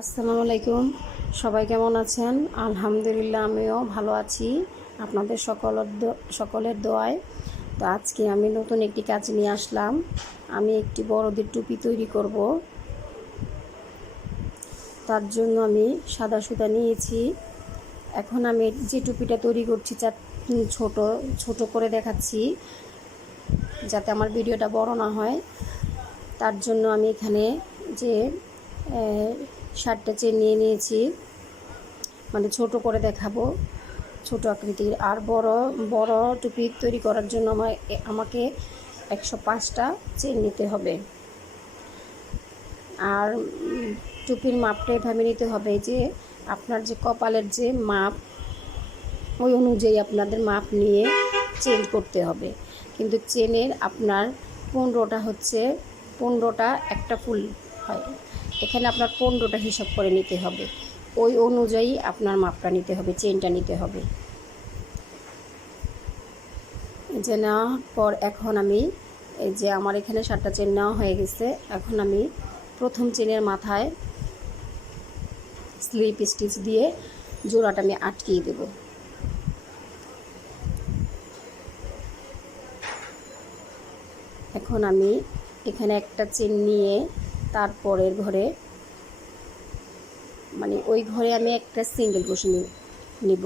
আসসালামু আলাইকুম। সবাই কেমন আছেন? আলহামদুলিল্লাহ, আমিও ভালো আছি আপনাদের সকলের দোয়ায়। তো আজকে আমি নতুন একটি কাজ নিয়ে আসলাম। আমি একটি বড়দের টুপি তৈরি করব। তার জন্য আমি সাদা সুতা নিয়েছি। এখন আমি যে টুপিটা তৈরি করছি ছোট ছোট করে দেখাচ্ছি, যাতে আমার ভিডিওটা বড় না হয়। তার জন্য আমি এখানে যে 7টা চেন নিয়ে নিয়েছি, মানে ছোট করে দেখাবো, ছোট আকৃতির। আর বড় টুপি তৈরি করার জন্য আমাকে 105টা চেন নিতে হবে। আর টুপির মাপটা এভাবে নিতে হবে যে আপনার যে কপালের যে মাপ, ওই অনুযায়ী আপনাদের মাপ নিয়ে চেন করতে হবে। কিন্তু চেনের আপনার 15টা একটা ফুল হয়, এখানে আপনার 15টা হিসাব করে নিতে হবে। ওই অনুযায়ী আপনার মাপটা নিতে হবে, চেনটা নিতে হবে। যে নেওয়ার পর এখন আমি এই যে আমার এখানে 7টা চেন নেওয়া হয়ে গেছে। এখন আমি প্রথম চেনের মাথায় স্লিপ স্টিচ দিয়ে জোড়াটা আমি আটকিয়ে দেব। এখন আমি এখানে একটা চেন নিয়ে তারপরের ঘরে, মানে ওই ঘরে আমি একটা সিঙ্গেল ক্রোশে নিব।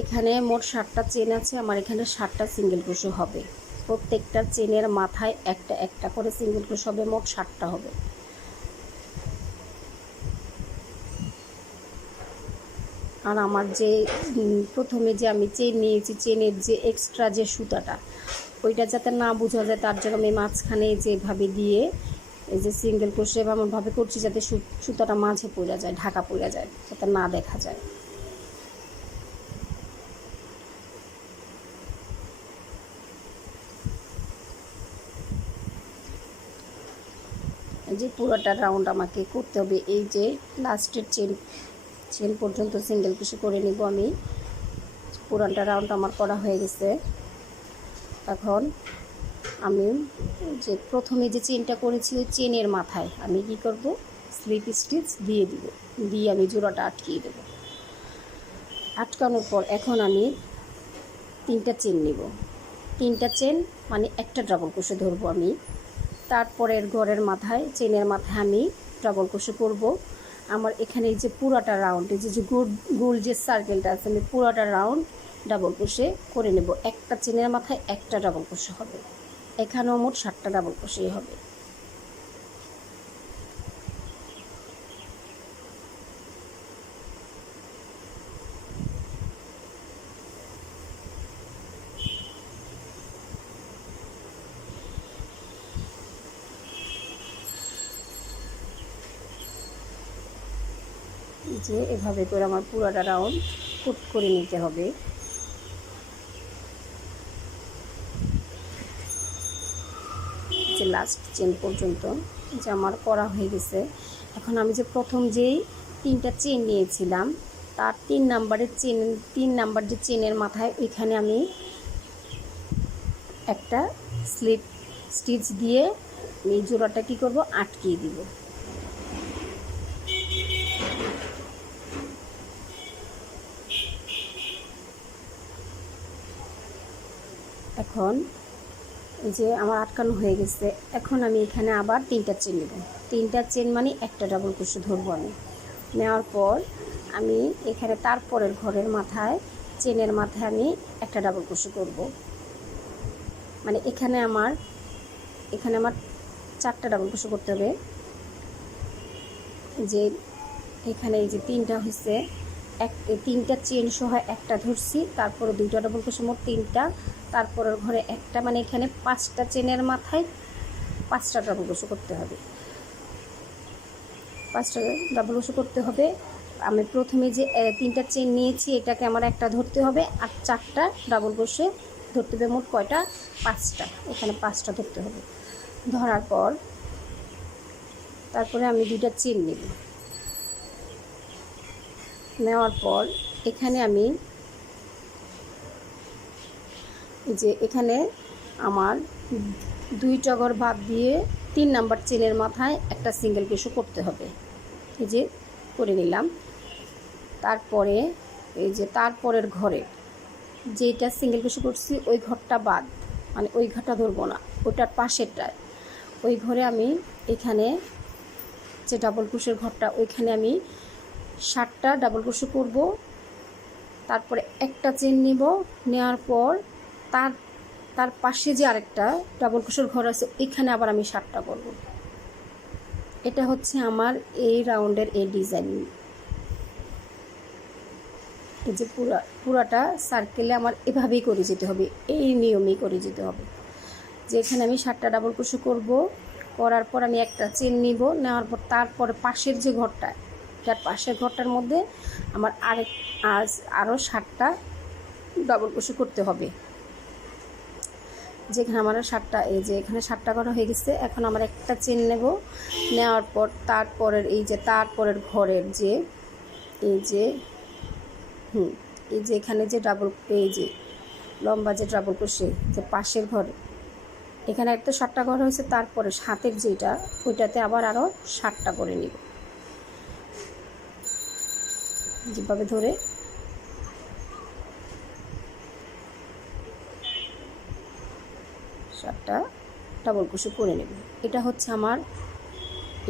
এখানে মোট 7টা চেন আছে, আমার এখানে 7টা সিঙ্গেল ক্রোশে হবে। প্রত্যেকটা চেনের মাথায় একটা একটা করে সিঙ্গেল ক্রোশ হবে, মোট 7টা হবে। আর আমার যে প্রথমে যে আমি চেন নিয়েছি, চেনের যে এক্সট্রা যে সুতাটা, ওইটা যাতে না বোঝা যায়, তার জন্য আমি মাঝখানে যেভাবে দিয়ে এই যে সিঙ্গেল ক্রোশে এমনভাবে করছি যাতে সুতাটা মাঝে পড়ে যায়, ঢাকা পড়ে যায়, যাতে না দেখা যায়। যে পুরোটা রাউন্ড আমাকে করতে হবে। এই যে লাস্টের চেন পর্যন্ত সিঙ্গেল ক্রোশে করে নিব আমি। পুরানটা রাউন্ড আমার করা হয়ে গেছে। এখন আমি যে প্রথমে যে চেনটা করেছি, ওই চেনের মাথায় আমি কি করব, স্লিপ স্টিচ দিয়ে দিব, দিয়ে আমি জোড়াটা আটকিয়ে দেব। আটকানোর পর এখন আমি 3টা চেন নিব। 3টা চেন মানে একটা ডাবল ক্রোশে ধরবো আমি। তারপরের ঘরের মাথায়, চেনের মাথায় আমি ডাবল ক্রোশে করব। আমার এখানে যে পুরাটা রাউন্ড, এই যে গোল যে সার্কেলটা আছে, আমি পুরাটা রাউন্ড ডাবল ক্রোশে করে নেব। একটা চেনের মাথায় একটা ডাবল ক্রোশে হবে। এখানেও মোট 7টা ডাবল ক্রোশে হবে। যে এভাবে করে আমার পুরোটা রাউন্ড কুট করে নিতে হবে। যে লাস্ট চেন পর্যন্ত যে আমার করা হয়ে গেছে। এখন আমি যে প্রথম যেই 3টা চেন নিয়েছিলাম, তার 3 নাম্বার যে চেনের মাথায়, ওইখানে আমি একটা স্লিপ স্টিচ দিয়ে এই জোড়াটা কী করব, আটকিয়ে দিব। এখন যে আমার আটকানো হয়ে গেছে, এখন আমি এখানে আবার 3টা চেন নেব। 3টা চেন মানে একটা ডাবল ক্রোশে ধরবো আমি। নেওয়ার পর আমি এখানে তারপরের ঘরের মাথায়, চেনের মাথায় আমি একটা ডাবল ক্রোশে করব। মানে এখানে আমার 4টা ডাবল ক্রোশে করতে হবে। যে এখানে এই যে 3টা হয়েছে, 3টা চেন সহ একটা ধরছি, তারপরে 2টা ডাবল ক্রোশে, মোট 3টা। তারপরের ঘরে একটা, মানে এখানে 5টা চেনের মাথায় 5টা ডাবল ক্রোশে করতে হবে। 5টা ডাবল ক্রোশে করতে হবে। আমি প্রথমে যে 3টা চেন নিয়েছি, এটাকে আমার একটা ধরতে হবে, আর 4টা ডাবল ক্রোশে ধরতে হবে। মোট কয়টা? 5টা। এখানে 5টা ধরতে হবে। ধরার পর তারপরে আমি 2টা চেন নেব। নেওয়ার পর এখানে আমি যে এখানে আমার 2টা ঘর বাদ দিয়ে 3 নাম্বার চেনের মাথায় একটা সিঙ্গেল ক্রোশে করতে হবে। এই যে করে নিলাম। তারপরে এই যে তারপরের ঘরে যেটা সিঙ্গেল ক্রোশে করছি ওই ঘরটা বাদ, মানে ওই ঘরটা ধরবো না, ওটার পাশেরটায় ওই ঘরে আমি এখানে যে ডাবল ক্রোশের ঘরটা ওইখানে আমি 7টা ডাবল ক্রোশে করব। তারপরে একটা চেন নিব, নেওয়ার পর তার পাশে যে আরেকটা ডাবল ক্রোশের ঘর আছে ওইখানে আবার আমি 7টা করব। এটা হচ্ছে আমার এই রাউন্ডের এই ডিজাইন। এই যে পুরাটা সার্কেলে আমার এভাবেই করে যেতে হবে, এই নিয়মেই করে যেতে হবে। যে এখানে আমি 7টা ডাবল ক্রোশে করব, করার পর আমি একটা চেন নিব, নেওয়ার পর তারপরে পাশের যে ঘরটা, তার পাশের ঘরটার মধ্যে আমার আরও 7টা ডাবল ক্রোশে করতে হবে। যেখানে আমার 7টা, এই যে এখানে 7টা করা হয়ে গেছে। এখন আমার একটা চেন নেব, নেওয়ার পর তারপরের এই যে তারপরের ঘরের যে এই যে এই যে এখানে যে এই যে লম্বা যে ডাবল ক্রোশে যে পাশের ঘরে এখানে একটা 7টা ঘর হয়েছে, তারপরে হাতের যেটা ওইটাতে আবার আরও 7টা করে নিব। যেভাবে ধরে সাতটা ডাবল ক্রোশে করে নেব। এটা হচ্ছে আমার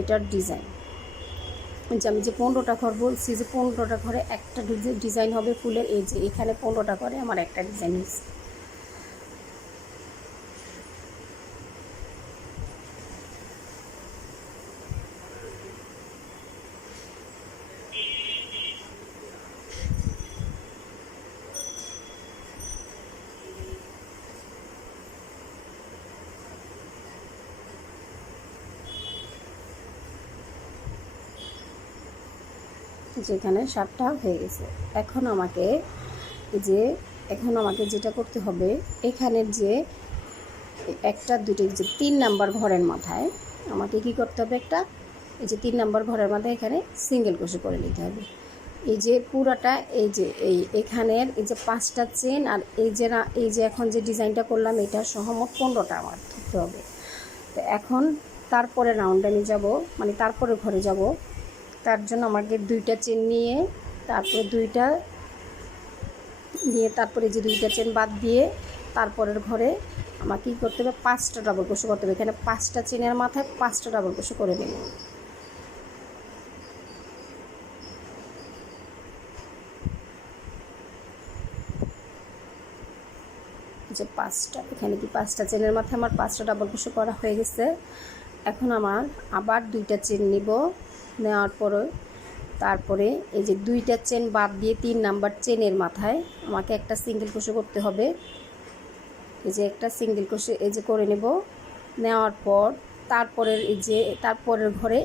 এটার ডিজাইন। যে আমি যে 15টা ঘর বলছি, যে 15টা ঘরে একটা ডিজাইন হবে ফুলের। এই যে এখানে 15টা ঘরে আমার একটা ডিজাইন হয়েছে। যেখানে 7টা হয়ে গেছে। এখন আমাকে যেটা করতে হবে, এখানের যে একটা দুটো যে 3 নাম্বার ঘরের মাথায় আমাকে কি করতে হবে, এই যে 3 নাম্বার ঘরের মাথায় এখানে সিঙ্গেল ক্রোশে করে নিতে হবে। এই যে পুরাটা এই যে এখানের এই যে 5টা চেন, আর এই যে এখন যে ডিজাইনটা করলাম এটা সহ মোট 15টা আমার ধরতে হবে। তো এখন তারপরে রাউন্ডে আমি যাব, মানে তারপরে ঘরে যাব। তার জন্য আমাকে 2টা চেন নিয়ে তারপরে যে 2টা চেন বাদ দিয়ে তারপরের ঘরে আমাকে কী করতে হবে, 5টা ডাবল ক্রোশে করতে হবে। এখানে 5টা চেনের মাথায় 5টা ডাবল ক্রোশে করে নেব। যে 5টা, এখানে কি 5টা চেনের মাথায় আমার 5টা ডাবল ক্রোশে করা হয়ে গেছে। এখন আমার আবার 2টা চেন নিব, নেওয়ার পরে তারপরে এই যে 2টা চেন বাদ দিয়ে 3 নাম্বার চেনের মাথায় আমাকে একটা সিঙ্গেল ক্রোশে করতে হবে। এই যে একটা সিঙ্গেল ক্রোশে এই যে করে নেব। নেওয়ার পর তারপরের ঘরে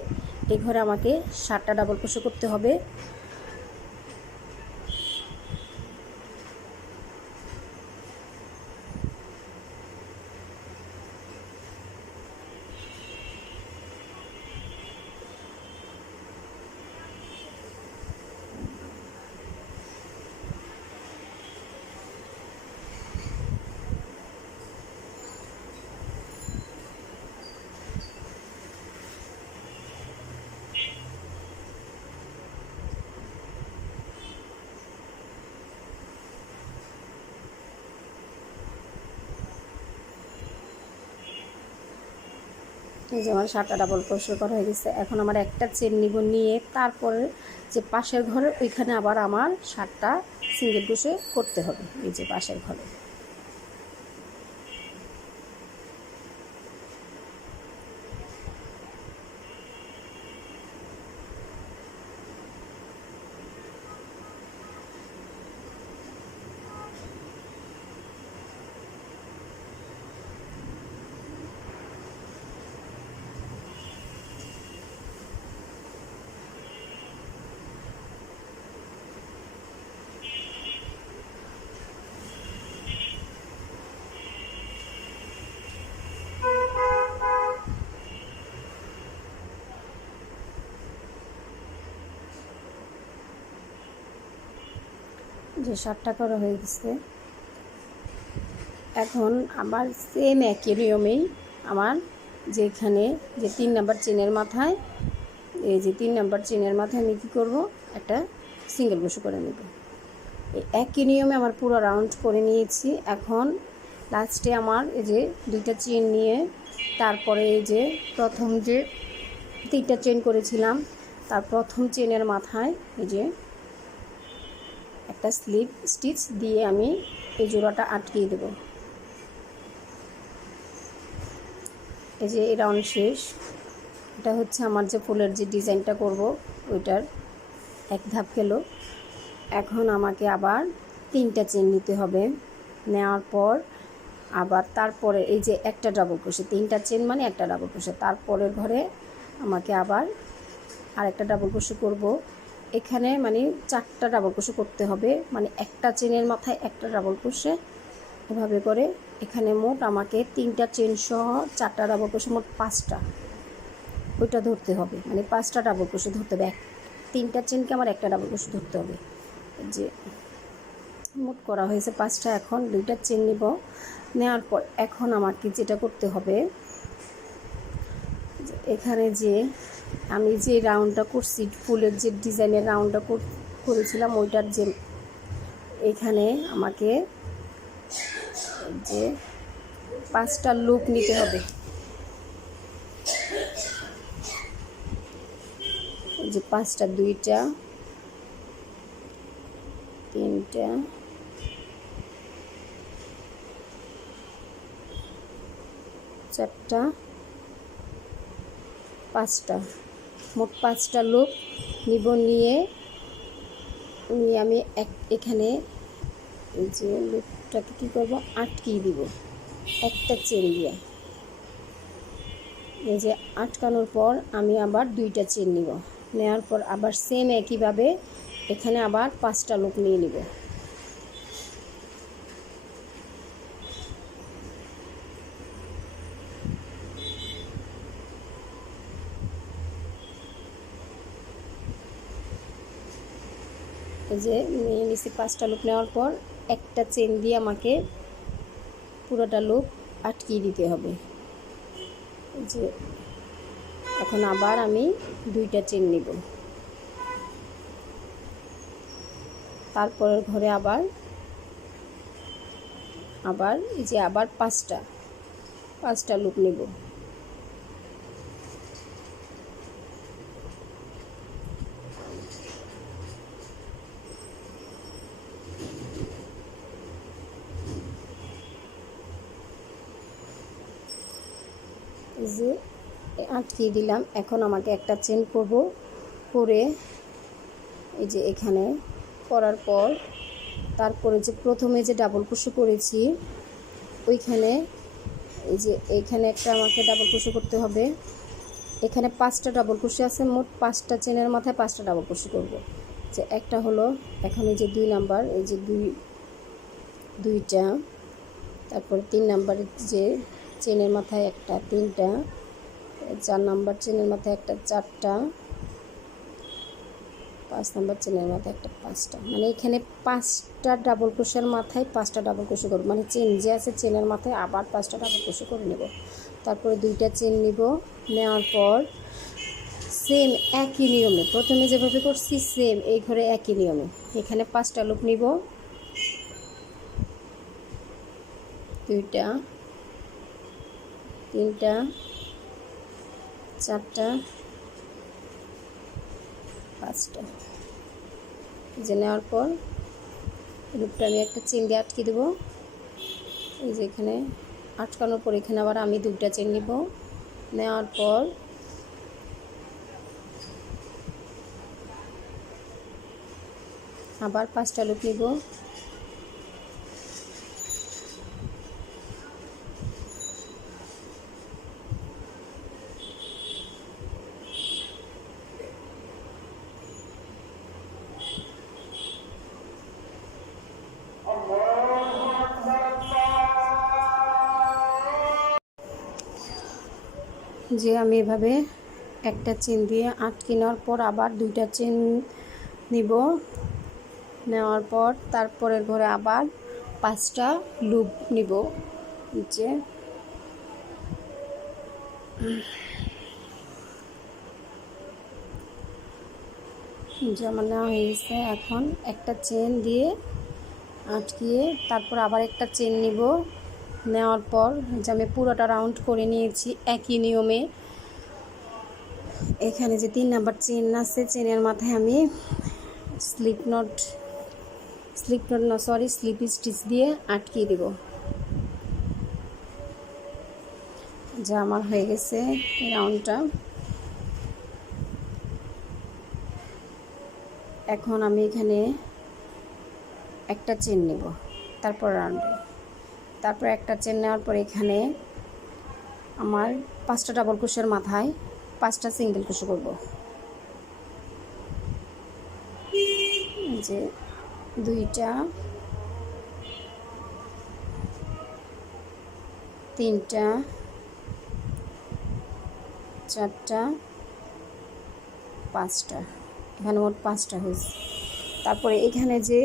এই ঘরে আমাকে 7টা ডাবল ক্রোশে করতে হবে। এই যে আমার 7টা ডাবল ক্রোশে করা হয়ে গেছে। এখন আমার একটা চেন নিব, নিয়ে তারপরে যে পাশের ঘরে ওইখানে আবার আমার 7টা সিঙ্গেল ক্রোশে করতে হবে। এই যে পাশের ঘরে যে 7টা করা হয়ে গেছে। এখন আবার সেম একই নিয়মেই আমার যেখানে যে 3 নাম্বার চেনের মাথায় এই যে 3 নাম্বার চেনের মাথায় আমি কী করবো, একটা সিঙ্গেল ক্রোশে করে নেব। এই একই নিয়মে আমার পুরো রাউন্ড করে নিয়েছি। এখন লাস্টে আমার এই যে 2টা চেন নিয়ে তারপরে এই যে প্রথম যে 3টা চেন করেছিলাম তার প্রথম চেনের মাথায় এই যে একটা স্লিপ স্টিচ দিয়ে আমি এই জোড়াটা আটকিয়ে দেব। এই যে এই রাউন্ড শেষ। এটা হচ্ছে আমার যে ফুলের যে ডিজাইনটা করব ওইটার এক ধাপ গেল। এখন আমাকে আবার 3টা চেন নিতে হবে। নেওয়ার পর আবার তারপরে এই যে একটা ডাবল ক্রোশে, 3টা চেন মানে একটা ডাবল ক্রোশে, তারপরের ঘরে আমাকে আবার আরেকটা ডাবল ক্রোশে করব। এখানে মানে 4টা ডাবল ক্রোশে করতে হবে, মানে একটা চেনের মাথায় একটা ডাবল ক্রোশে, এভাবে করে এখানে মোট আমাকে 3টা চেন সহ 4টা ডাবল ক্রোশে, মোট 5টা ওইটা ধরতে হবে, মানে 5টা ডাবল ক্রোশে ধরতে হবে। 3টা চেনকে আমার একটা ডাবল ক্রোশে ধরতে হবে। যে মোট করা হয়েছে 5টা। এখন 2টা চেন নিব। নেওয়ার পর এখন আমাকে যেটা করতে হবে, এখানে যে আমি যে রাউন্ডটা করছি ফুলের যে ডিজাইনের রাউন্ডটা করেছিলাম ওইটার যে এখানে আমাকে যে 5টা লুপ নিতে হবে। যে 5টা, 2টা, 3টা, 4টা, 5টা, মোট 5টা লুপ নিব। নিয়ে আমি এখানে এই যে লুপটাকে কী করব, আটকিয়ে দিব একটা চেন দিয়ে। এই যে আটকানোর পর আমি আবার 2টা চেন নিব। নেওয়ার পর আবার সেম একইভাবে এখানে আবার 5টা লুপ নিয়ে নিব। এই যে নিয়ে নিছি 5টা লুপ। নেওয়ার পর একটা চেন দিয়ে আমাকে পুরোটা লুপ আটকিয়ে দিতে হবে। যে এখন আবার আমি 2টা চেন নিব। তারপরের ঘরে আবার এই যে আবার 5টা লুপ নিব। এই যে আটকিয়ে দিলাম। এখন আমাকে একটা চেন করব, করে এই যে এখানে করার পর তারপরে যে প্রথমে যে ডাবল ক্রোশে করেছি ওইখানে এই যে এইখানে একটা আমাকে ডাবল ক্রোশে করতে হবে। এখানে 5টা ডাবল ক্রোশে আছে, মোট 5টা চেনের মাথায় 5টা ডাবল ক্রোশে করব। যে একটা হলো, এখন এই যে 2 নাম্বার, এই যে 2টা, তারপর 3 নাম্বারের যে চেনের মাথায় একটা 3টা, 4 নাম্বার চেনের মাথায় একটা 4টা, 5 নাম্বার চেনের মাথায় একটা 5টা, মানে এখানে 5টা ডাবল ক্রোশের মাথায় 5টা ডাবল ক্রোশে করব, মানে চেন যে আছে চেনের মাথায় আবার 5টা ডাবল ক্রোশে করে নেব। তারপরে 2টা চেন নিব। নেওয়ার পর সেম একই নিয়মে প্রথমে যেভাবে করছি সেম এই ঘরে একই নিয়মে এখানে 5টা লুপ নিব। 2টা, 3টা, 4টা, 5টা। যে নেওয়ার পর লুপটা আমি একটা চেন দিয়ে আটকে দেবো। এই যে এখানে আটকানোর পর এখানে আবার আমি 2টা চেন নিব। নেওয়ার পর আবার 5টা লুপ নিব। যে আমি এভাবে একটা চেন দিয়ে আটকে নেওয়ার পর আবার 2টা চেন নিব। নেওয়ার পর তারপরের ঘরে আবার 5টা লুপ নিব। যে জামা নেওয়া হয়ে গেছে। এখন একটা চেন দিয়ে আটকিয়ে তারপর আবার একটা চেন নিব। নেওয়ার পর যে আমি পুরোটা রাউন্ড করে নিয়েছি একই নিয়মে। এখানে যে 3 নাম্বার চেন আছে, চেনের মাথায় আমি স্লিপ স্টিচ দিয়ে আটকিয়ে দেব। যা আমার হয়ে গেছে এই রাউন্ডটা। এখন আমি এখানে একটা চেন নেব তারপর রাউন্ডে, তারপর একটা চেন নেওয়ার পর এখানে আমার 5টা ডাবল ক্রোশের মাথায় 5টা সিঙ্গেল ক্রোশে করব। যে 2টা 3টা 4টা 5টা, এখানে মোট 5টা হয়েছে। তারপরে এখানে যে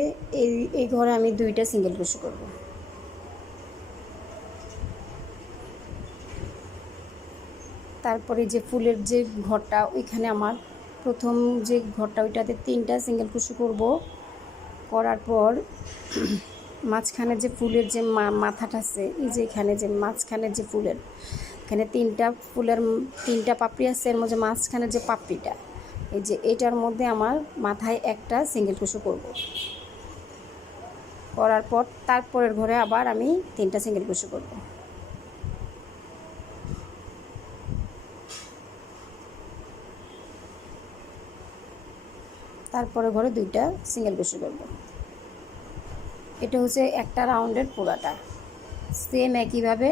এই ঘরে আমি 2টা সিঙ্গেল ক্রোশে করব। তারপরে যে ফুলের যে ঘরটা ওইখানে আমার প্রথম যে ঘরটা ওইটাতে 3টা সিঙ্গেল ক্রোশে করব। করার পর মাঝখানে যে ফুলের যে মাথাটা আছে, এই যে এখানে যে মাঝখানে যে ফুলের এখানে 3টা পাপড়ি আছে, এর মধ্যে মাঝখানে যে পাপড়িটা এই যে এটার মধ্যে আমার মাথায় একটা সিঙ্গেল ক্রোশে করব। করার পর তারপরের ঘরে আবার আমি 3টা সিঙ্গেল ক্রোশে করব। তারপরে ঘরে 2টা সিঙ্গেল ক্রোশে করব। এটা হচ্ছে একটা রাউন্ডের পুরাটা। সেম একইভাবে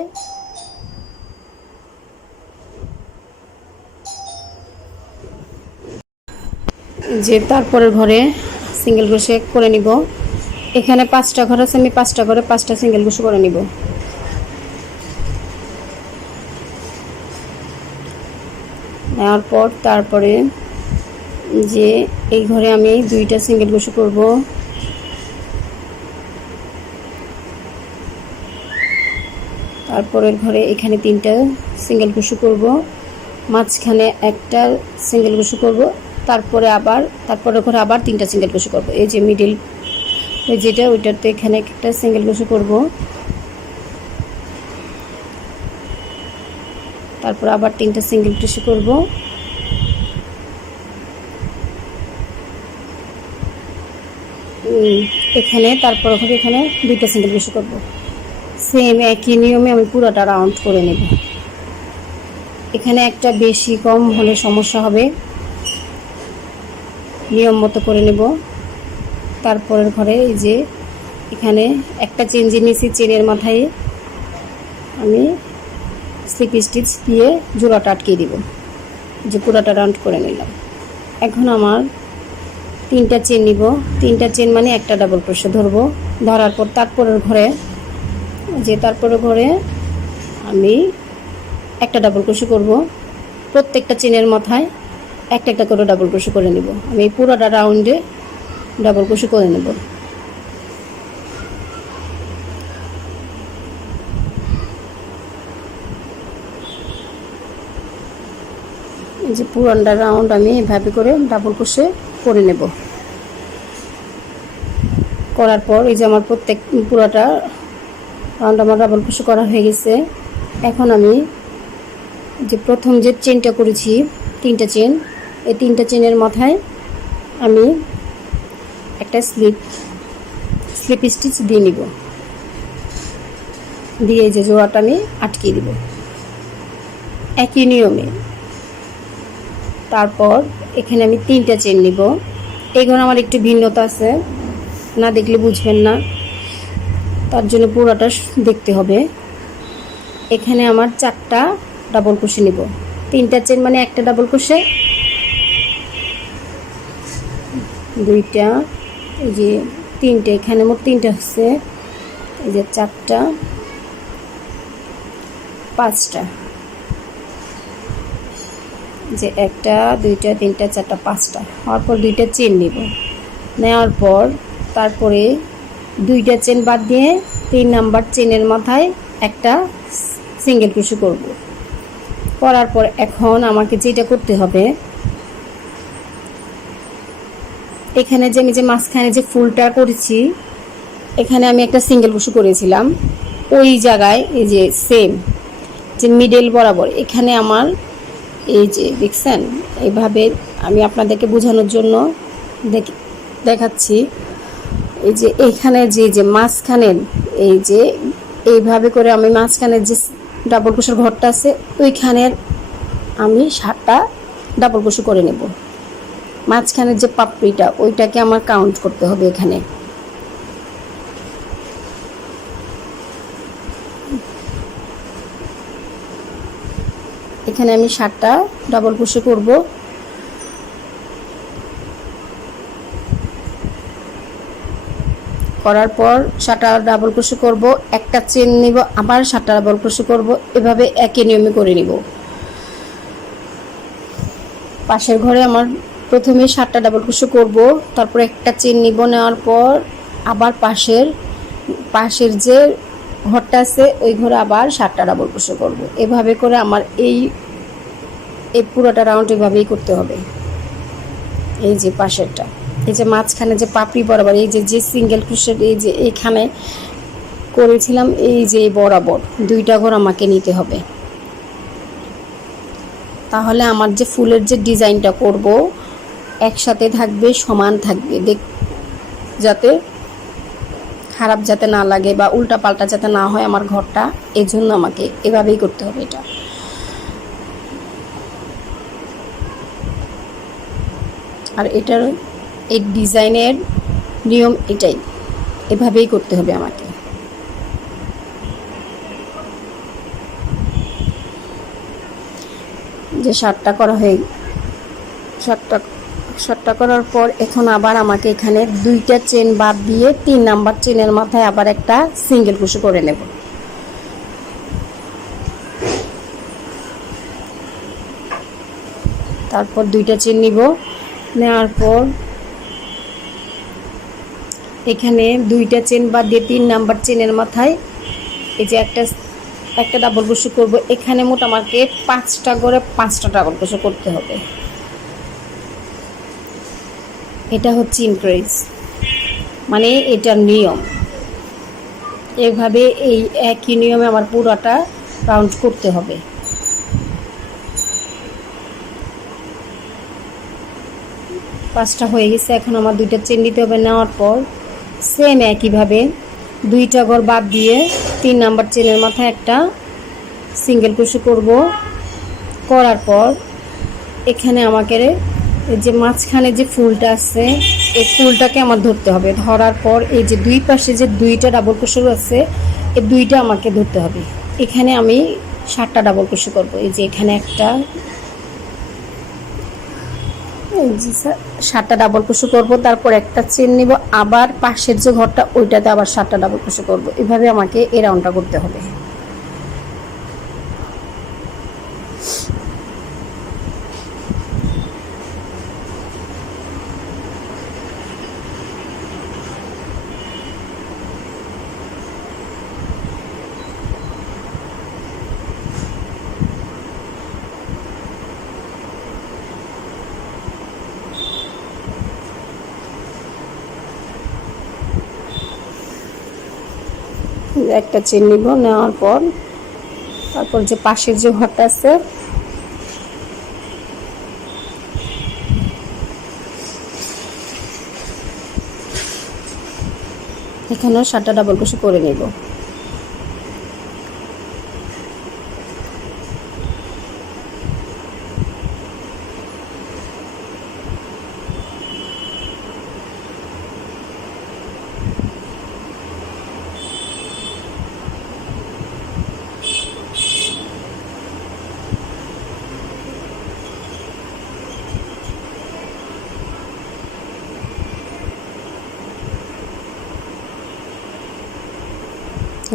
যে তারপরের ঘরে সিঙ্গেল ক্রোশে করে নিব। এখানে 5টা ঘর আছে, আমি 5টা ঘরে 5টা সিঙ্গেল ক্রোশে করে নিব। নেওয়ার পর তারপরে যে এই ঘরে আমি 2টা সিঙ্গেল ক্রোশে করব। তারপরের ঘরে এখানে 3টা সিঙ্গেল ক্রোশে করব, মাঝখানে একটা সিঙ্গেল ক্রোশে করব। তারপরের ঘরে আবার 3টা সিঙ্গেল ক্রোশে করব। এই যে মিডিল যেটা ওইটাতে এখানে একটা সিঙ্গেল ক্রোশে করব। তারপর আবার 3টা সিঙ্গেল ক্রোশে করব। এখানে তারপর এখানে 2টা সিঙ্গেল ক্রোশে করব। সেম একই নিয়মে আমি পুরোটা রাউন্ড করে নেব। এখানে একটা বেশি কম হলে সমস্যা হবে, নিয়ম মতো করে নেব। তারপরের ঘরে এই যে এখানে একটা চেন নিয়েছি, চেনের মাথায় আমি স্লিপ স্টিচ দিয়ে জোড়াটা আটকিয়ে দিব। যে পুরোটা রাউন্ড করে নিলাম। এখন আমার 3টা চেন নিব। 3টা চেন মানে একটা ডাবল ক্রোশে ধরবো। ধরার পর তারপরের ঘরে আমি একটা ডাবল ক্রোশে করব। প্রত্যেকটা চেনের মাথায় একটা একটা করে ডাবল ক্রোশে করে নেব। আমি পুরোটা রাউন্ডে ডাবল ক্রোশে করে নেব। এই যে পুরোটা রাউন্ড আমি এভাবে করে ডাবল ক্রোশে করে নেব। করার পর এই যে আমার পুরোটা রাউন্ড আমার ডাবল ক্রোশে করা হয়ে গেছে। এখন আমি যে প্রথম যে চেনটা করেছি 3টা চেন, এই 3টা চেনের মাথায় আমি একটা স্লিপ স্টিচ দিয়ে নিব। দিয়ে যে জোড়াটা আমি আটকিয়ে দিব একই নিয়মে। তারপর এখানে আমি 3টা চেন নিব। এই ঘরে আমার একটু ভিন্নতা আছে, না দেখলে বুঝবেন না, তার জন্য পুরোটা দেখতে হবে। এখানে আমার 4টা ডাবল ক্রোশে নিব। 3টা চেন মানে একটা ডাবল ক্রোশে, 2টা, এই যে 3টে, এখানে মোট 3টা হচ্ছে। এই যে 4টা 5টা, যে 1টা 2টা 3টা 4টা 5টা হওয়ার পর 2টা চেন নিব। নেওয়ার পর তারপরে 2টা চেন বাদ দিয়ে 3 নাম্বার চেনের মাথায় একটা সিঙ্গেল ক্রোশে করব। করার পর এখন আমাকে যেটা করতে হবে, এখানে যে আমি যে মাঝখানে যে ফুলটা করেছি, এখানে আমি একটা সিঙ্গেল ক্রোশে করেছিলাম, ওই জায়গায় এই যে সেম যে মিডল বরাবর এখানে আমার এই যে দেখছেন, এইভাবে আমি আপনাদেরকে বোঝানোর জন্য দেখাচ্ছি। এই যে এইখানে যে মাঝখানের এই যে এইভাবে করে আমি মাঝখানের যে ডাবল ক্রোশের ঘরটা আছে ওইখানের আমি 7টা ডাবল ক্রোশে করে নেব। মাঝখানের যে পাপড়িটা ওইটাকে আমার কাউন্ট করতে হবে। এখানে আমি 7টা ডাবল ক্রোশে করব। করার পর 7টা ডাবল ক্রোশে করব, একটা চেন নিব, আবার 7টা ডাবল ক্রোশে করব, এভাবে একই নিয়মে করে নিব। পাশের ঘরে আমার প্রথমে 7টা ডাবল ক্রোশে করব, তারপর একটা চেন নিব, নেওয়ার পর আবার পাশের যে ঘরটা আছে ওই ঘরে আবার 7টা ডাবল ক্রোশে করব। এভাবে করে আমার এই পুরোটা রাউন্ড এভাবেই করতে হবে। এই যে পাশেরটা, এই যে মাঝখানে যে পাপড়ি বরাবর এই যে সিঙ্গেল ক্রোশের এই যে এইখানে করেছিলাম, এই যে বরাবর 2টা ঘর আমাকে নিতে হবে। তাহলে আমার যে ফুলের যে ডিজাইনটা করব একসাথে থাকবে, সমান থাকবে, যাতে খারাপ যাতে না লাগে বা উল্টা পাল্টা যাতে না হয় আমার ঘরটা, এজন্য আমাকে এভাবেই করতে হবে এটা। আর এটার এই ডিজাইনের নিয়ম এটাই, এভাবেই করতে হবে আমাকে। যে 7টা করা হয়ে 7টা করার পর এখন আবার আমাকে এখানে 2টা চেন বাদ দিয়ে 3 নাম্বার চেনের মাথায় আবার একটা সিঙ্গেল ক্রোশে করে নেব। তারপর 2টা চেন নিব, নেওয়ার পর এখানে 2টা চেন বাদ দিয়ে 3 নাম্বার চেনের মাথায় এই যে একটা ডাবল ক্রোশে করব। এখানে মোট আমাকে 5টা করে 5টা ডাবল ক্রোশে করতে হবে। এটা হচ্ছে ইনক্রিজ, মানে এটার নিয়ম। এভাবে এই একই নিয়মে আমার পুরোটা রাউন্ড করতে হবে। পাঁচটা হয়ে গেছে, এখন আমার 2টা চেন নিতে হবে। নেওয়ার পর সেম একইভাবে 2টা ঘর বাদ দিয়ে 3 নাম্বার চেনের মাথায় একটা সিঙ্গেল ক্রোশে করব। করার পর এখানে আমাকে যে মাঝখানে যে ফুলটা আছে এই ফুলটাকে আমার ধরতে হবে। ধরার পর এই যে দুই পাশে যে 2টা ডাবল ক্রোশে আছে এই 2টা আমাকে ধরতে হবে। এখানে আমি 7টা ডাবল ক্রোশে করব। এই যে এখানে একটা, এই যে 7টা ডাবল ক্রোশে করব, তারপর একটা চেন নিব, আবার পাশের যে ঘরটা ওইটাতে আবার 7টা ডাবল ক্রোশে করব। এভাবে আমাকে এই রাউন্ডটা করতে হবে। একটা চেন নিব, নেওয়ার পর তারপর যে পাশের যে ঘরটা আছে এখানেও 7টা ডাবল ক্রোশে করে নেব।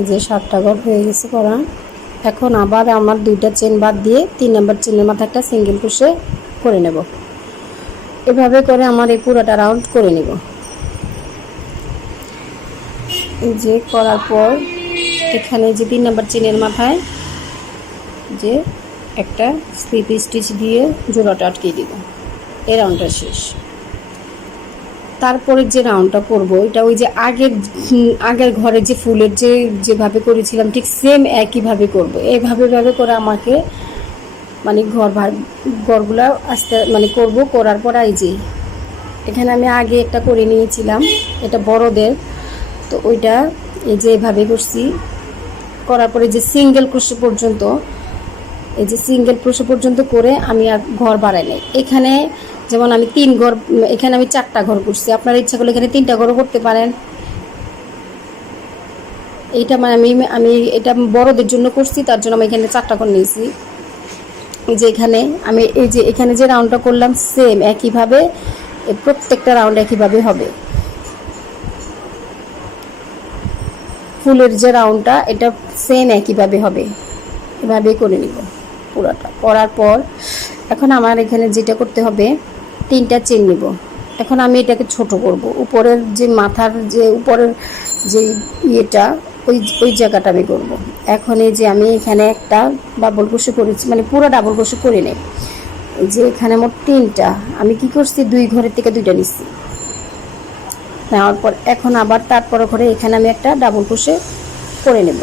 যে 7টা ঘর হয়ে গেছে করা। এখন আবার আমার 2টা চেন বাদ দিয়ে 3 নাম্বার চেনের মাথায় একটা সিঙ্গেল ক্রোশে করে নেব। এভাবে করে আমার এই পুরোটা রাউন্ড করে নেব। এই যে করার পর এখানে যে 3 নাম্বার চেনের মাথায় যে একটা স্লিপ স্টিচ দিয়ে জোড়াটা আটকে দিব। এই রাউন্ডটা শেষ। তারপরে যে রাউন্ডটা করব এটা ওই যে আগের ঘরে যে ফুলের যেভাবে করেছিলাম ঠিক সেম একইভাবে করব। এইভাবে করে আমাকে মানে ঘরগুলা আস্তে মানে করব। করার পর এই যে এখানে আমি আগে একটা করে নিয়েছিলাম, এটা বড়দের, তো ওইটা এই যে এভাবে করছি। করার পরে যে সিঙ্গেল ক্রোশে পর্যন্ত, এই যে সিঙ্গেল ক্রোশে পর্যন্ত করে আমি আর ঘর বাড়াই নাই। এখানে যেমন আমি 3 ঘর, এখানে আমি 4টা ঘর করছি, আপনারা ইচ্ছা করলে এখানে 3টা ঘরও করতে পারেন। এইটা মানে আমি এটা বড়দের জন্য করছি, তার জন্য আমি এখানে 4টা ঘর নিয়েছি। এই যে এখানে আমি এই যে এখানে যে রাউন্ডটা করলাম সেম একইভাবে প্রত্যেকটা রাউন্ড একইভাবে হবে। ফুলের যে রাউন্ডটা এটা সেম একইভাবে হবে, এভাবেই করে নিব পুরোটা। করার পর এখন আমার এখানে যেটা করতে হবে 3টা চেন নিব। এখন আমি এটাকে ছোট করব, উপরের যে মাথার যে উপরের যে ইয়েটা ওই জায়গাটা আমি করব। এখন এই যে আমি এখানে একটা ডাবল ক্রোশে করেছি, মানে পুরো ডাবল ক্রোশে করে নেই। এই যে এখানে মোট 3টা, আমি কি করছি 2 ঘরের থেকে 2টা নিচ্ছি। নেওয়ার পর এখন আবার তারপর ঘরে এখানে আমি একটা ডাবল ক্রোশে করে নেব।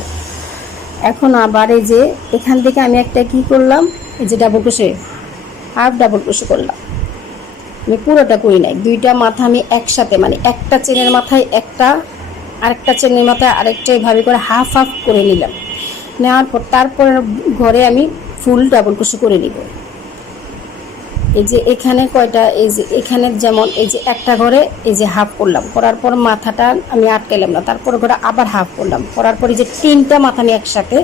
এখন আবার এই যে এখান থেকে আমি একটা কি করলাম, এই যে double crochet half double crochet করলাম। আমি পুরোটা করি নাই, 2টা মাথা আমি একসাথে মানে একটা চেনের মাথায় একটা, আরেকটা চেনের মাথায় আরেকটা, এইভাবে করে হাফ হাফ করে নিলাম। নেওয়ার পর তারপরে ঘরে আমি ফুল ডাবল ক্রোশে করে নিব। এই যে এখানে কয়টা, এই যে এখানে যেমন এই যে একটা ঘরে এই যে হাফ করলাম, করার পর মাথাটা আমি আটকাইলাম না, তারপর ঘরে আবার হাফ করলাম, করার পর এই যে 3টা মাথা আমি একসাথে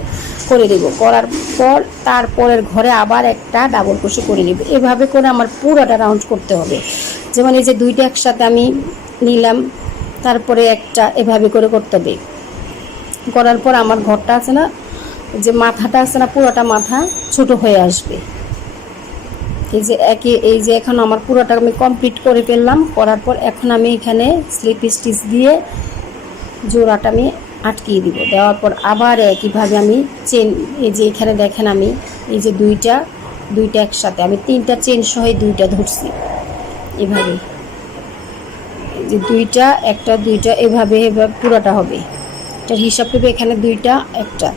করে দেব। করার পর তারপরের ঘরে আবার একটা ডাবল ক্রোশে করে নিব। এভাবে করে আমার পুরোটা রাউন্ড করতে হবে। যেমন এই যে 2টা একসাথে আমি নিলাম, তারপরে একটা, এভাবে করে করতে হবে। করার পর আমার ঘরটা আছে না, যে মাথাটা আছে না, পুরোটা মাথা ছোট হয়ে আসবে। এই যে এখন আমার পুরোটা আমি কমপ্লিট করে ফেললাম। করার পর এখন আমি এখানে স্লিপ স্টিচ দিয়ে জোড়াটা আমি আটকিয়ে দিব। দেওয়ার পর আবার একইভাবে আমি চেন, এই যে এখানে দেখেন আমি এই যে দুইটা একসাথে আমি 3টা চেন সহ 2টা ধরছি। এভাবে এই যে 2টা একটা 2টা এভাবে পুরোটা হবে। এটার হিসাব করবে এখানে 2টা একটা,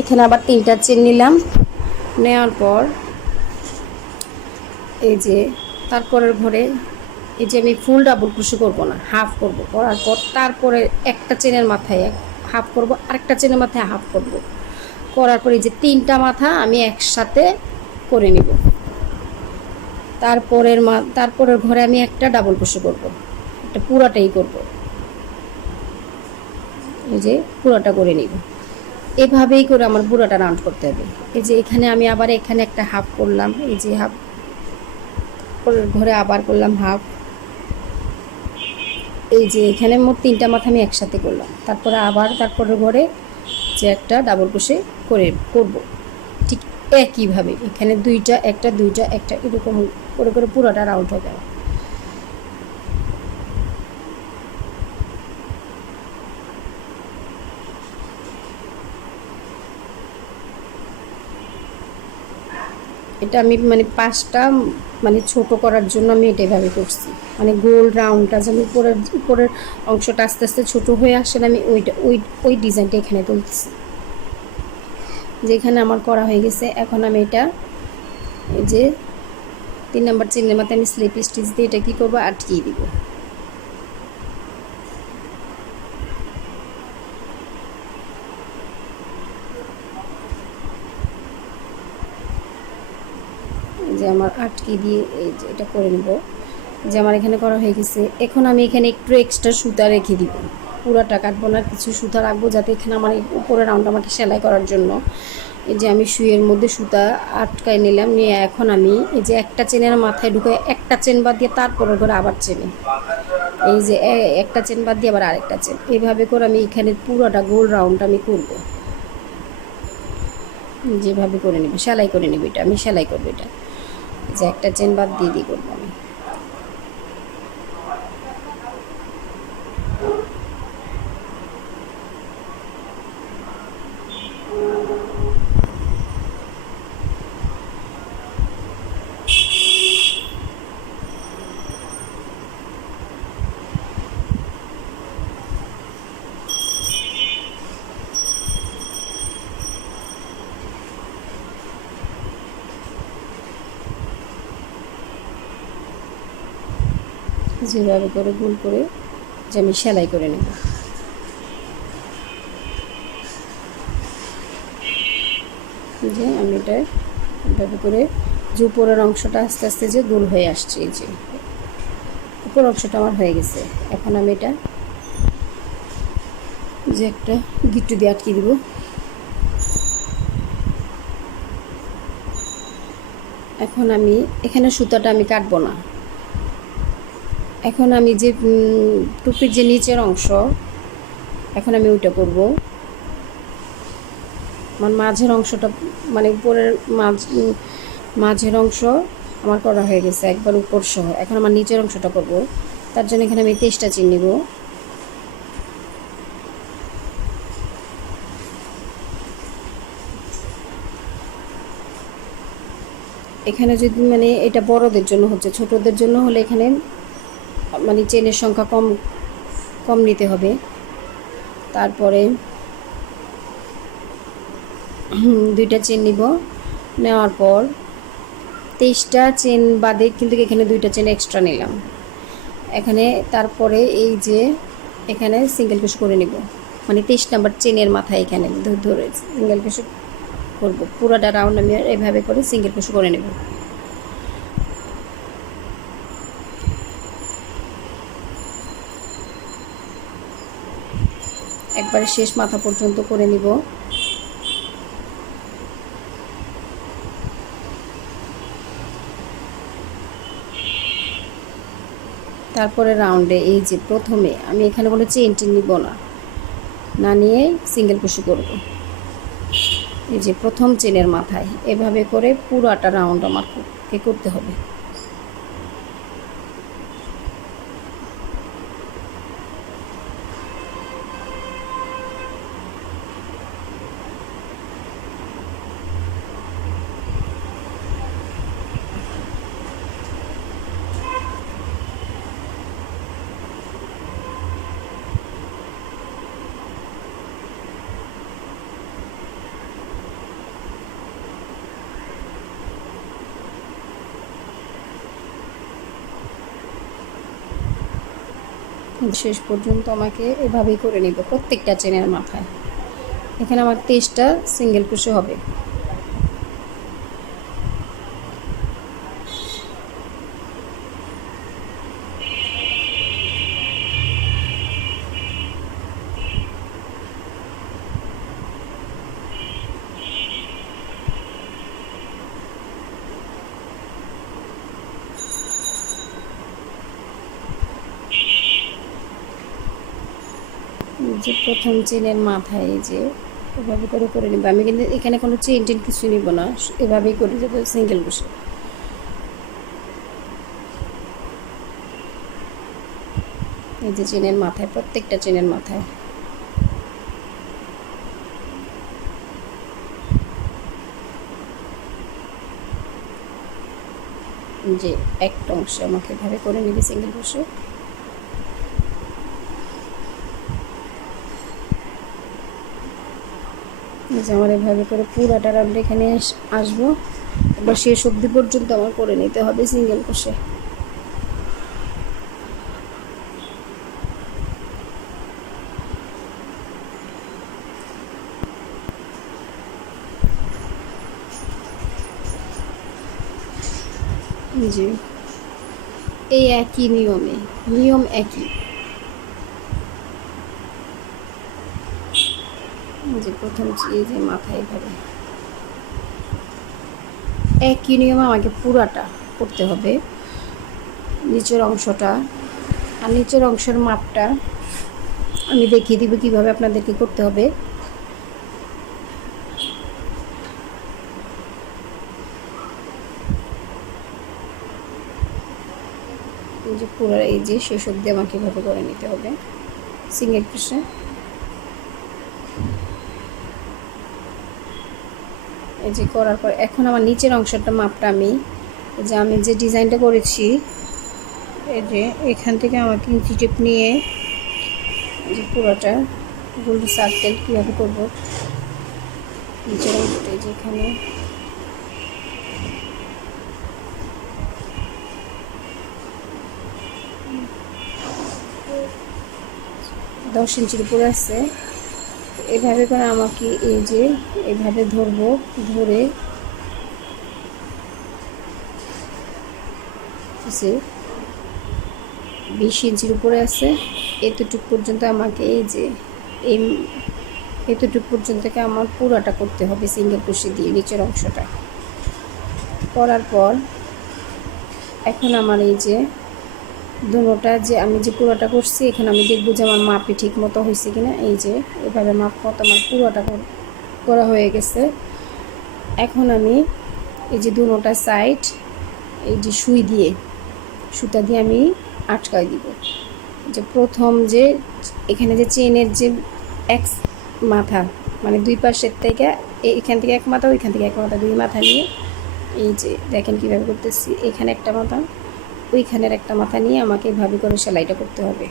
এখানে আবার 3টা চেন নিলাম। নেওয়ার পর এই যে তারপরের ঘরে এই যে আমি ফুল ডাবল ক্রোশে করব না, হাফ করব। করার পর তারপরে একটা চেনের মাথায় হাফ করব, আরেকটা চেনের মাথায় হাফ করব। করার পর এই যে 3টা মাথা আমি একসাথে করে নিব। তারপরের ঘরে আমি একটা ডাবল ক্রোশে করব, এটা পুরোটাই করব। এই যে পুরোটা করে নিব। এভাবেই করে আমার পুরোটা রাউন্ড করতে হবে। এই যে এখানে আমি আবার এখানে একটা হাফ করলাম, এই যে হাফ ঘরে আবার করলাম হাফ। এই যে এখানে মোট 3টা মাথা আমি একসাথে করলাম, তারপরে আবার তারপরের ঘরে যে একটা ডাবল ক্রোশে করব। ঠিক একইভাবে এখানে 2টা একটা 2টা একটা এরকম করে করে পুরোটা রাউন্ড হবে। এটা আমি মানে 5টা মানে ছোট করার জন্য আমি এটা এভাবে করছি, মানে গোল রাউন্ডটা যেন উপরের অংশটা আস্তে আস্তে ছোট হয়ে আসে, আমি ওই ডিজাইনটা এখানে তুলছি। যেখানে আমার করা হয়ে গেছে, এখন আমি এটা এই যে 3 নাম্বার চেনের মাথায় আমি স্লিপ স্টিচ দিয়ে এটা কী করবো, আটকিয়ে দিব। যে আমার আটকে দিয়ে এই যে এটা করে নেব। যে আমার এখানে করা হয়ে গেছে, এখন আমি এখানে একটু এক্সট্রা সুতা রেখে দিব। পুরাটা কাটবো না, কিছু সুতা রাখবো যাতে এখানে আমার উপরে রাউন্ড আমাকে সেলাই করার জন্য। এই যে আমি সুইয়ের মধ্যে সুতা আটকায় নিলাম, নিয়ে এখন আমি এই যে একটা চেনের মাথায় ঢুকে একটা চেন বাদ দিয়ে তারপরের ঘরে আবার চেনে, এই যে একটা চেন বাদ দিয়ে আবার আরেকটা চেন, এইভাবে করে আমি এখানে পুরোটা গোল রাউন্ড আমি করব। যেভাবে করে নেব সেলাই করে নেব, এটা আমি সেলাই করবো। এটা যে একটা চেন বাদ দিয়ে করবো আমি। যেভাবে করে গোল করে যে আমি সেলাই করে নেব। যে আমি এটা এভাবে করে যে উপরের অংশটা আস্তে আস্তে যে গোল হয়ে আসছে, এই যে উপরের অংশটা আমার হয়ে গেছে। এখন আমি এটা যে একটা গিট্টু দিয়ে আটকে দিব। এখন আমি এখানে সুতাটা আমি কাটবো না। এখন আমি যে টুপির যে নিচের অংশ, এখন আমি ওইটা করব। আমার মাঝের অংশটা মানে উপরের মাঝের অংশ আমার করা হয়ে গেছে একবার উপর সহ। এখন আমার নিচের অংশটা করব। তার জন্য এখানে আমি 23টা চেন নিব। এখানে যদি মানে এটা বড়দের জন্য হচ্ছে, ছোটদের জন্য হলে এখানে মানে চেনের সংখ্যা কম কম নিতে হবে। তারপরে 2টা চেন নিব। নেওয়ার পর 23টা চেন বাদে কিন্তু এখানে 2টা চেন এক্সট্রা নিলাম এখানে। তারপরে এই যে এখানে সিঙ্গেল ক্রোশে করে নিব, মানে 23 নাম্বার চেনের মাথায় এখানে ধরে সিঙ্গেল ক্রোশে করব। পুরোটা রাউন্ড আমি এভাবে করে সিঙ্গেল ক্রোশে করে নেব। একবারে শেষ মাথা পর্যন্ত করে নিব। তারপরে রাউন্ডে এই যে প্রথমে আমি এখানে কোনো চেন নিব না, না নিয়ে সিঙ্গেল ক্রোশে করব। এই যে প্রথম চেনের মাথায় এভাবে করে পুরোটা রাউন্ড আমাকে করতে হবে। শেষ পর্যন্ত আমাকে এভাবেই করে নিব প্রত্যেকটা চেনের মাথায়। এখানে আমার 23টা সিঙ্গেল ক্রোশে হবে। যে প্রথম চেনের মাথায় যে এভাবে করে করে নিব। আমি কিন্তু এখানে কোনো চেন কিছু নিব না, এভাবেই করে দেবো সিঙ্গেল ক্রোশে। এই যে চেনের মাথায়, প্রত্যেকটা চেনের মাথায় যে একটা অংশে আমাকে এভাবে করে নিবি সিঙ্গেল ক্রোশে। যে আমার এভাবে করে পুরাটা রাউন্ড এখানে আসবো। এবার শেষ অবধি পর্যন্ত আমার করে নিতে হবে সিঙ্গেল ক্রোশে। জি, এই একই নিয়ম একই। যে প্রথম এই যে মাথায় এভাবে একই নিয়মে আমাকে পুরাটা করতে হবে। নিচের অংশটা আর নিচের অংশের মাপটা আমি দেখিয়ে দিব কিভাবে আপনাদেরকে করতে হবে। এই যে পুরো এই যে শেষ অবধি আমাকে এভাবে করে নিতে হবে সিঙ্গেল ক্রোশে। এই যে করার পর এখন আমার নিচের অংশটা মাপটা আমি যে ডিজাইনটা করেছি, এই যে এখান থেকে আমাকে ইঞ্চি টেপ নিয়ে যে পুরোটা গোল সার্কেল কীভাবে করবো নিচের অংশটা যে এখানে 10 ইঞ্চির উপরে আছে। এভাবে করে আমাকে এই যে এভাবে ধরবো, ধরে 20 ইঞ্চির উপরে আছে, এতটুকু পর্যন্ত আমাকে এই যে এই এতটুকু পর্যন্ত থেকে আমার পুরাটা করতে হবে সিঙ্গেল কুশি দিয়ে নিচের অংশটা করার পর এখন আমার এই যে দুটোটা যে আমি যে পুরোটা করছি, এখানে আমি দেখব যে আমার মাপে ঠিক মতো হয়েছে কিনা। এই যে এভাবে মাপ মতো আমার পুরোটা করা হয়ে গেছে। এখন আমি এই যে দুটোটা সাইড এই যে সুতা দিয়ে আমি আটকাই দিব। যে প্রথম যে এখানে যে চেনের যে এক মাথা মানে দুই পাশের থেকে এখান থেকে এক মাথা, ওইখান থেকে এক মাথা, দুই মাথা নিয়ে এই যে দেখেন কীভাবে করতেছি, এখানে একটা মাথা, ওইখানের একটা মাথা নিয়ে আমাকে এভাবে করে সেলাইটা করতে হবে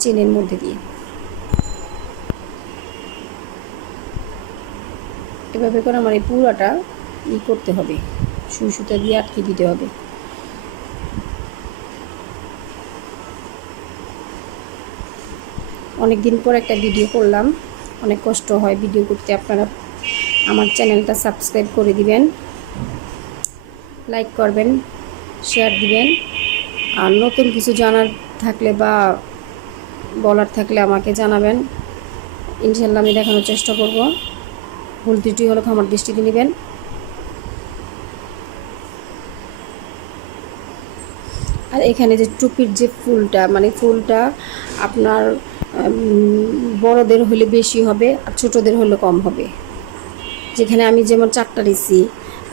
চেনের মধ্যে দিয়ে। এভাবে করে আমার এই পুরোটা করতে হবে, সুই সুতা দিয়ে আটকে দিতে হবে। অনেক দিন পর একটা ভিডিও করলাম, অনেক কষ্ট হয় ভিডিও করতে। আপনারা আমার চ্যানেলটা সাবস্ক্রাইব করে দিবেন, লাইক করবেন, শেয়ার দিবেন। আর নতুন কিছু জানার থাকলে বা বলার থাকলে আমাকে জানাবেন, ইনশাল্লাহ আমি দেখানোর চেষ্টা করব। ভুল ত্রুটি হলে ক্ষমার দৃষ্টিতে নেবেন। আর এখানে যে টুপির যে ফুলটা মানে ফুলটা আপনার বড়দের হলে বেশি হবে আর ছোটদের হলে কম হবে। যেখানে আমি যেমন 4টা নিছি,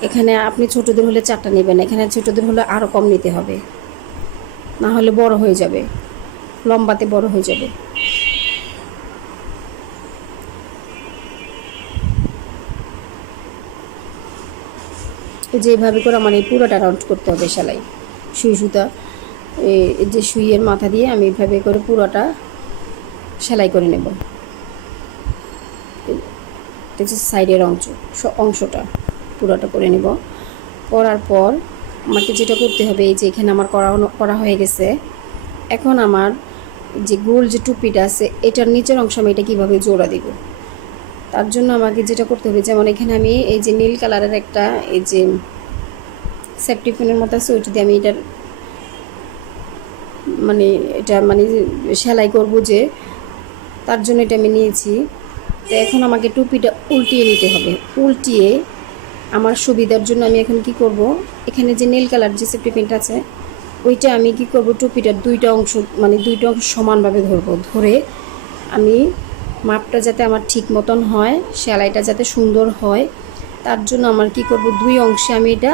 এখানে আপনি ছোটদের হলে 4টা নেবেন, এখানে ছোটদের হলে আরও কম নিতে হবে, না হলে বড় হয়ে যাবে, লম্বাতে বড় হয়ে যাবে। যেভাবে করে আমার এই পুরোটা রাউন্ড করতে হবে সেলাই, সুই সুতা এই যে সুইয়ের মাথা দিয়ে আমি এইভাবে করে পুরোটা সেলাই করে নেব। এটা যে সাইডের অংশটা পুরোটা করে নেব। করার পর আমাকে যেটা করতে হবে, এই যে এখানে আমার করা হয়ে গেছে। এখন আমার যে গোল যে টুপিটা আছে এটার নিচের অংশ আমি এটা কীভাবে জোড়া দেব, তার জন্য আমাকে যেটা করতে হবে, যেমন এখানে আমি এই যে নীল কালারের একটা এই যে সেফটি পিনের মতো আছে, ওইটা দিয়ে আমি এটার এটা সেলাই করব, যে তার জন্য এটা আমি নিয়েছি। তো এখন আমাকে টুপিটা উল্টিয়ে নিতে হবে। উল্টিয়ে আমার সুবিধার জন্য আমি এখন কি করব, এখানে যে নীল কালার যে সেফটি পিনটা আছে ওইটা আমি কি করব, টুপিটার দুইটা অংশ সমানভাবে ধরে আমি মাপটা যাতে আমার ঠিক মতন হয়, সেলাইটা যাতে সুন্দর হয়, তার জন্য আমার কি করব, দুই অংশে আমি এটা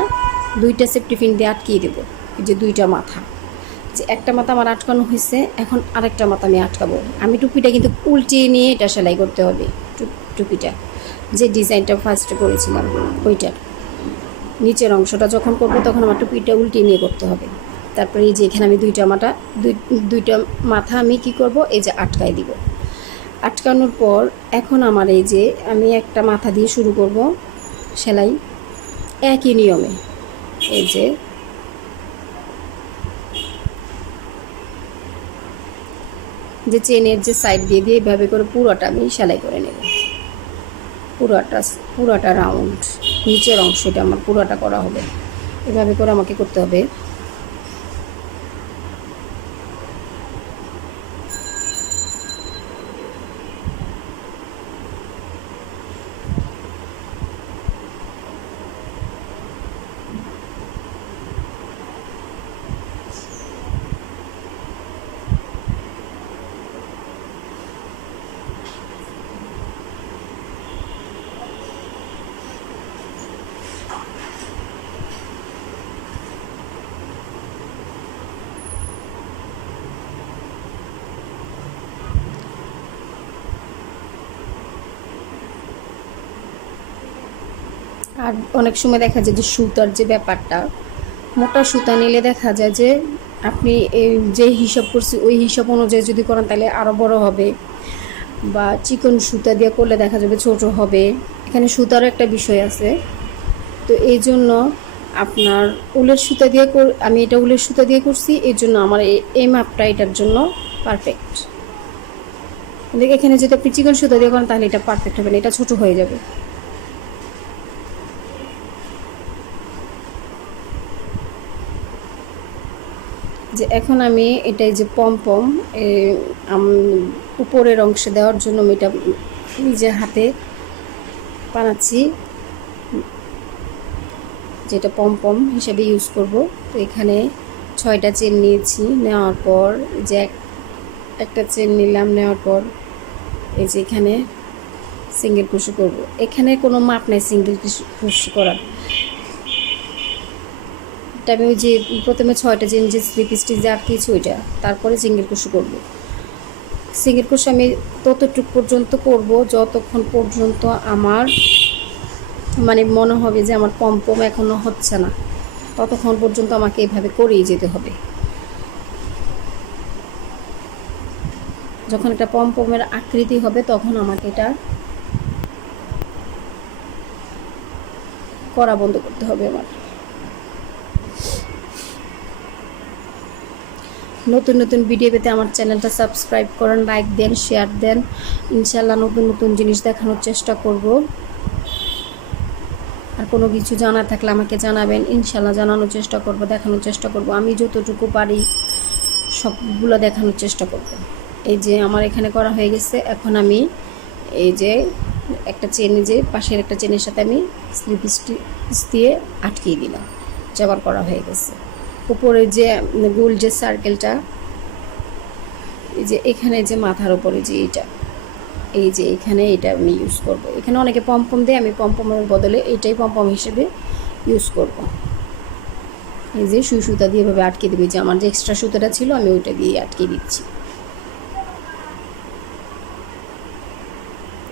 দুইটা সেফটি পিন দিয়ে আটকিয়ে দেবো। এই যে দুইটা মাথা, যে একটা মাথা আমার আটকানো হয়েছে, এখন আরেকটা মাথা আমি আটকাবো। আমি টুপিটা কিন্তু উল্টিয়ে নিয়ে এটা সেলাই করতে হবে। টুপিটা যে ডিজাইনটা ফার্স্টে করেছিলাম ওইটার নিচের অংশটা যখন করবো তখন আমার টুপিটা উল্টিয়ে নিয়ে করতে হবে। তারপরে এই যে এখানে আমি দুইটা মাথা আমি কি করব, এই যে আটকাই দিব। আটকানোর পর এখন আমার এই যে আমি একটা মাথা দিয়ে শুরু করব সেলাই একই নিয়মে। এই যে চেনের যে সাইড দিয়ে এইভাবে করে পুরোটা আমি সেলাই করে নেব। পুরোটা রাউন্ড নিচের অংশটা আমার পুরোটা করা হবে, এভাবে করে আমাকে করতে হবে। আর অনেক সময় দেখা যায় যে সুতার যে ব্যাপারটা, মোটা সুতা নিলে দেখা যায় যে আপনি যে হিসাব করছি ওই হিসাব অনুযায়ী যদি করেন তাহলে আরও বড় হবে, বা চিকন সুতা দিয়ে করলে দেখা যাবে ছোট হবে। এখানে সুতারও একটা বিষয় আছে। তো এই জন্য আপনার উলের সুতা দিয়ে আমি এটা উলের সুতা দিয়ে করছি, এই জন্য আমার এই মাপটা এটার জন্য পারফেক্ট। কিন্তু এখানে যদি আপনি চিকন সুতা দিয়ে করেন তাহলে এটা পারফেক্ট হবে না, এটা ছোট হয়ে যাবে। যে এখন আমি এটাই যে পমপম উপরের অংশে দেওয়ার জন্য আমি এটা নিজের হাতে বানাচ্ছি, যেটা পমপম হিসেবে ইউজ করব। তো এখানে 6টা চেন নিয়েছি, নেওয়ার পর যে একটা চেন নিলাম, নেওয়ার পর এই যে এখানে সিঙ্গেল ক্রোশে করব। এখানে কোনো মাপ নাই সিঙ্গেল ক্রোশে করার, এটা আমি ওই যে প্রথমে 6টা চেন যে স্লিপ স্টিচ আর কিছু ওইটা, তারপরে সিঙ্গেল ক্রোশে করব। সিঙ্গেল ক্রোশে আমি ততটুকু পর্যন্ত করব যতক্ষণ পর্যন্ত আমার মানে মনে হবে যে আমার পমপম এখনও হচ্ছে না, ততক্ষণ পর্যন্ত আমাকে এভাবে করেই যেতে হবে। যখন একটা পমপমের আকৃতি হবে তখন আমাকে এটা করা বন্ধ করতে হবে। আমার নতুন নতুন ভিডিও পেতে আমার চ্যানেলটা সাবস্ক্রাইব করেন, লাইক দেন, শেয়ার দেন। ইনশাল্লাহ নতুন নতুন জিনিস দেখানোর চেষ্টা করব। আর কোনো কিছু জানা থাকলে আমাকে জানাবেন, ইনশাল্লাহ জানানোর চেষ্টা করব, দেখানোর চেষ্টা করব। আমি যতটুকু পারি সবগুলো দেখানোর চেষ্টা করব। এই যে আমার এখানে করা হয়ে গেছে। এখন আমি এই যে একটা চেন, যে পাশের একটা চেনের সাথে আমি স্লিপ স্টিচ দিয়ে আটকিয়ে দিলাম, যে আবার করা হয়ে গেছে। উপরে যে গোল যে সার্কেলটা, এই যে এখানে যে মাথার উপরে যে এইটা, এই যে এখানে এটা আমি ইউজ করব। এখানে অনেকে পমপম দেয়, আমি পমপমের বদলে এইটাই পমপম হিসেবে ইউজ করব। এই যে সুই সুতা দিয়ে এভাবে আটকে দেবে, যে আমার যে এক্সট্রা সুতাটা ছিল আমি ওইটা দিয়ে আটকে দিচ্ছি,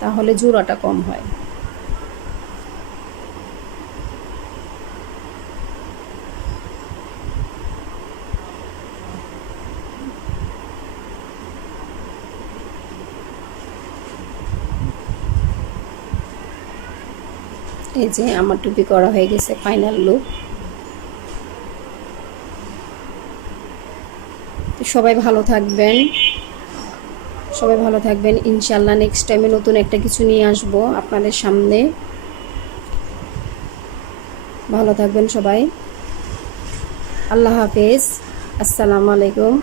তাহলে জোড়াটা কম হয়। এই যে আমার টুপি করা হয়ে গেছে, ফাইনাল লুক। সবাই ভালো থাকবেন, সবাই ভালো থাকবেন। ইনশাল্লাহ নেক্সট টাইমে নতুন একটা কিছু নিয়ে আসবো আপনাদের সামনে। ভালো থাকবেন সবাই। আল্লাহ হাফেজ, আসসালামু আলাইকুম।